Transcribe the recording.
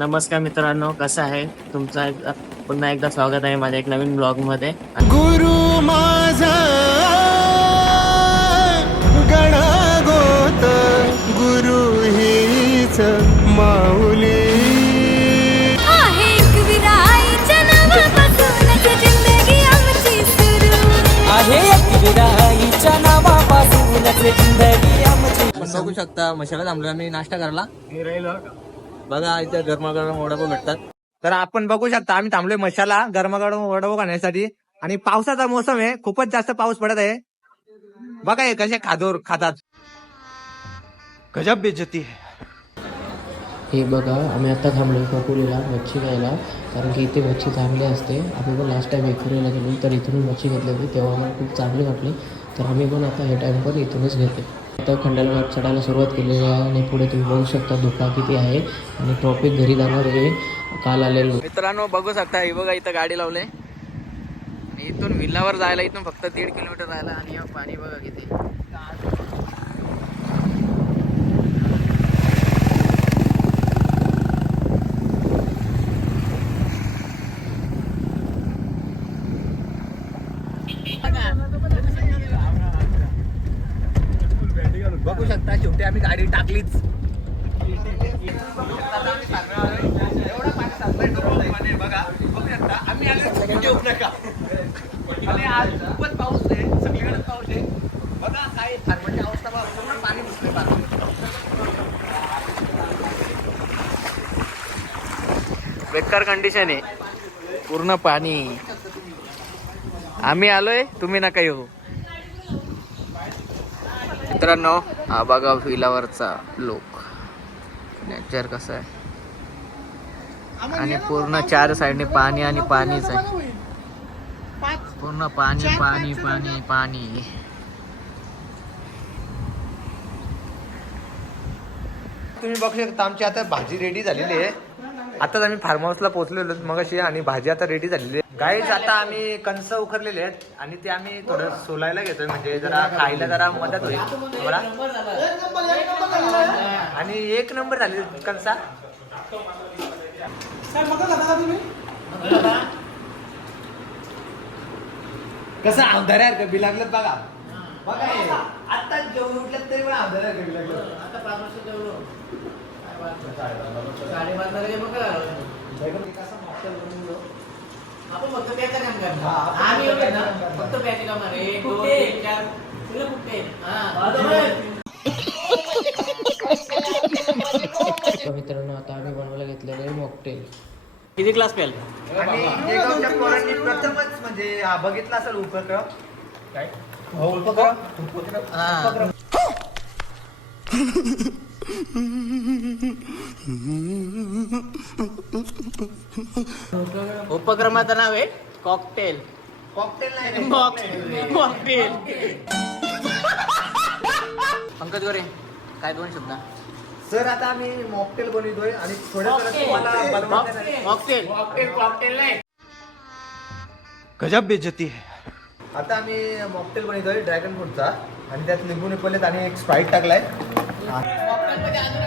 नमस्कार मित्रांनो कसं आहे? तुमचं एकदा पुन्हा एकदा स्वागत आहे माझ्या एक नवीन ब्लॉगमध्ये गुरु माझा गणागोत गुरु हीच माऊली. आहे एक विराईच्या नावापासूनच जिंदगी आमची सुरू. आहे विराईच्या नावापासूनच जिंदगी आमची बघू शकता मशाला थांबलो आम्ही नाश्ता करायला. बघा इथे गरमागरम वडापाव भेटतात. तर आपण बघू शकता आम्ही थांबलोय मशाला गरमागरम वडापाव खाण्यासाठी. आणि पावसाचा मोसम आहे खूपच जास्त पाऊस पडत आहे. बघा हे कसे खादोर खातात. गजब बेजती है. हे बघा आम्ही आता थांबलो खोपोलीला मच्छी खायला. कारण की इथे मच्छी चांगली असते. आम्ही पण लास्ट टाइम एकुरीला गेलो तर इथूनच मच्छी घेतली होती तेव्हा आम्हाला खूप चांगली वाटली. तर आम्ही पण आता हे टाइम पण इथूनच घेते आता खंडाला चढायला सुरुवात केलेली आहे आणि पुढे तुम्ही बघू शकता धोका किती आहे आणि ट्रॉफिक घरी जाणार हे काल आलेलो. मित्रांनो बघू शकता हे बघा इथं गाडी लावले. आणि इथून विल्लावर जायला इथून फक्त दीड किलोमीटर जायला आणि पाणी बघा किती. बघू शकता. शेवटी आम्ही गाडी टाकलीच. एवढा पाणी साचलंय डोंगरामध्ये बघा बघू शकता आम्ही आलो घेऊ नका आणि आज खूपच पाऊस आहे सगळीकडे पाऊस आहे बघा काय फार्माची अवस्था बघा पूर्ण पाणी घुसले बेकार कंडिशन आहे. पूर्ण पाणी. आम्ही आलोय तुम्ही नका येऊ. मित्रांनो हा बघा विलावरचा लोक नेचर कसं आहे. आणि पूर्ण चार साईडने पाणी आणि पाणीच आहे. पूर्ण पाणी पाणी पाणी पाणी. तुम्ही बघू शकता आमची आता भाजी रेडी झालेली आहे. आताच आम्ही फार्म हाऊसला पोहोचलेलो. मग अशी आणि भाजी आता रेडी झालेली आहे. गाईज आता आम्ही कणसं उखरलेले आहेत आणि ते आम्ही थोडं सोलायला घेतोय. म्हणजे जरा खायला जरा मदत होईल. आणि एक नंबर झाले कणसा. कसं आमदार आहे का? लागलं बघा. बघा. आता जेवण उठलं तरी पण आमदार तर मित्रांनो आता आम्ही बनवायला घेतलेलं आहे मॉकटेल किती क्लास पेल आणि जळगावच्या पोरांनी प्रथमच म्हणजे हा बघितला असेल उपक्रम. काय? हो उपक्रम? उपक्रम. उपक्रमाचं नाव आहे कॉकटेल. कॉकटेल नाही कॉकटेल. पंकज गोरे काय दोन शब्द? सर आता आम्ही मॉकटेल बनवतोय आणि थोड्या वेळात तुम्हाला बनवायचं आहे. कॉकटेल. नाही. गजब बेजती है। आता आम्ही मॉकटेल बनवतोय ड्रॅगन फ्रूटचा. आणि त्यात लिंबू निपवलेत आणि एक स्प्राईट टाकलाय. 我